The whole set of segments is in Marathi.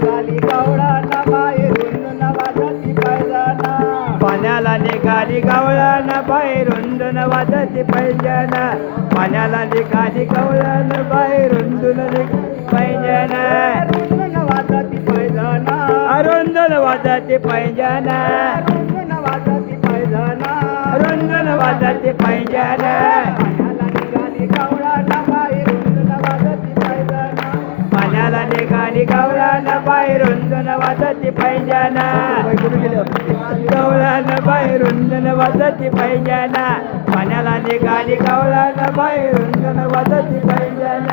निघाली गवळण बाहेरून वाजती पैजाना पाण्याला निघाली गवळण बाहेरून वाजती पैंजण पाण्याला निघाली गवळण बाहेरून पैंजण रुंदन वाजती पैजाना रुंदन वाजती पैंजण रुंदन वाजती पैजाना रुंदन वाजती पैंजण पाण्याला निघाली गवळण बाहेरून वाजती पैजाना पाण्याला निघाली गवळण बाहेरून वाजती पैंजण पाण्याला निघाली गवळण बाहेरून वाजती पैंजण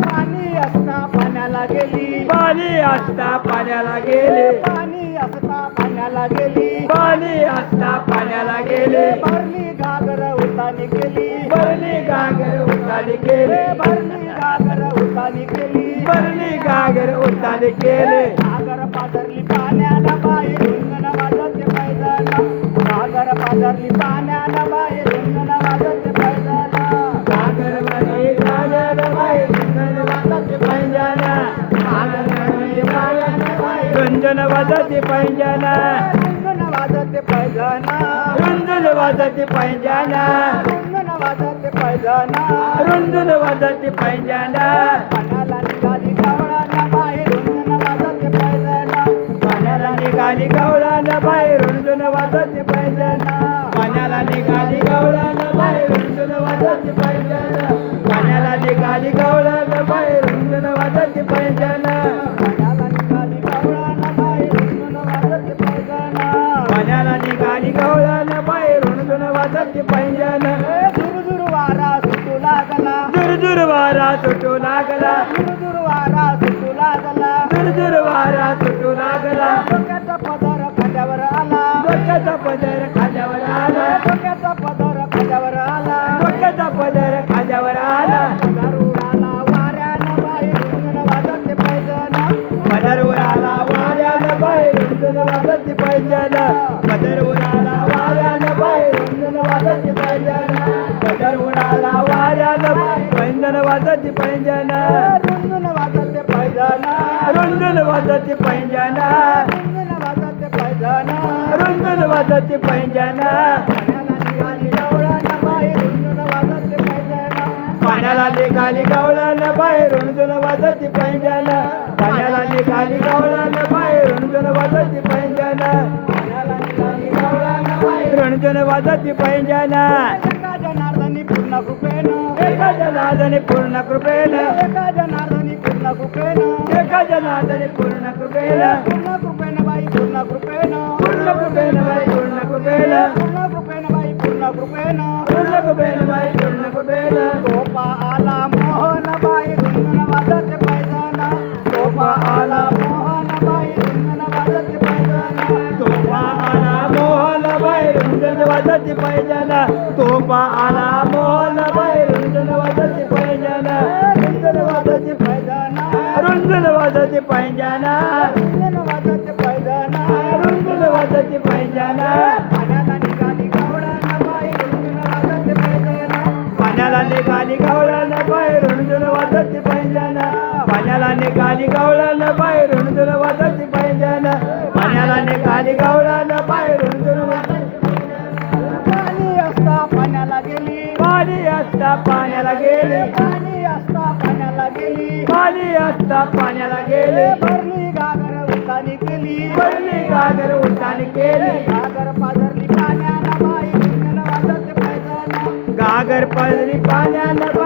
पाणी असता पाण्याला गेली पाणी असता पाण्याला गेले पाणी असता पाण्याला गेली पाणी असता पाण्याला गेले भरली गागर उतानी केली बरली गागर उतारी केले भरली गागर उतानी केली बरली गागर उतारी केले गागर पाझरली पाण्याला बाहेरून वाजते पैजाना गागर पाझरली पाण्याला बाहेरून वाजते पैजाना गागर मध्ये गागर बाहेरून वाजती पैंजण गागर रुंदन वाजती पैंजण रुंदन वाजते पैजाना रुंदन वाजती पैंजण रुंदन वाजते पैजाना रुंदन वाजती पैंजण पाण्याला निघाली गवळण बाहेरून वाजते पैजाना पाण्याला निघाली गवळण बाहेरून वाजती पैंजण पाण्याला निघाली गवळण बाहेरून वाजती पैंजण पाण्याला निघाली गवळण बाहेरून वाजती पैंजण पाण्याला निघाली गवळण बाहेरून वाजते पैजाना पाण्याला निघाली गवळण बाहेरून वाजती पैंजण दुरदुर वारा सुटू लागला दूर वारा सुटू लागला दुरदुर वारा सुटू लागला दूर वारा सुटू लागला डोक्याचा पदर खांद्यावर आला डोक्याचा पदर खांद्यावर आला डोक्याचा पदर खांद्यावर आला डोक्याचा पदर खांद्यावर आला पदर उडाला वाऱ्यानं बाहेरून वाजते पैजाना पदर उडाला वाऱ्यानं बाहेरून वाजती पैंजण पदर उडाला वाऱ्यानं बाहेरून वाजती पैंजण पदर उडाला वाऱ्यानं पैंजण वाजती पैंजण रुंदन वाजते पैजाना रुंदन वाजती पैंजण रुंदन वाजते पैजाना रुंदन वाजती पैंजण पाण्याला निघाली गवळण बाहेरून वाजते पैजाना पाण्याला निघाली गवळण बाहेरून वाजती पैंजण पाण्याला निघाली गवळण बाहेरून वाजती पैंजण एका जनार्दनी पूर्ण कृपेनं एका जनार्दनी पूर्ण कृपेनं एका जनार्दनी पूर्ण कृपेनं एका जनार्दनी पूर्ण कृपेनं पूर्ण कृपेनं बाई पूर्ण कृपेनं पूर्ण कृपेनं बाई पूर्ण कृपेनं पूर्ण कृपेनं बाई पूर्ण कृपेनं पूर्ण कृपेनं बाई पूर्ण कृपेनं तोपा आला मोहन बाई रुंदन वाजते पैजाना तोपा आला मोहन बाई रुंदन वाजते पैजाना तोफा आला मोहन बाहेरून वाजती पैंजण तोफा आला मोहन बाहेरून वाजती पैंजण रुंदन वाजते पैजाना रुंदन वाजती पैंजण रुंदन वाजते पैजाना रुंदन वाजती पैंजण पाण्याला निघाली गवळण बाई रुंदन वाजते पैजाना पाण्याला निघाली गवळण बाहेरून वाजती पैंजण पाण्याला निघाली गवळण बाहेरून वाजती पैंजण पाण्याला निघाली गवळण बाहेरून पाणी असता पाण्याला गेली पाणी असता पाण्याला गेले पाणी असता पाण्याला गेली पाणी असता पाण्याला गेले भरली गागर उतानी केली पडली गागर उठाण केली गागर पाझरली पाण्याला बाई रुंदन वाजते पैजाना गागर पडली पाण्यानं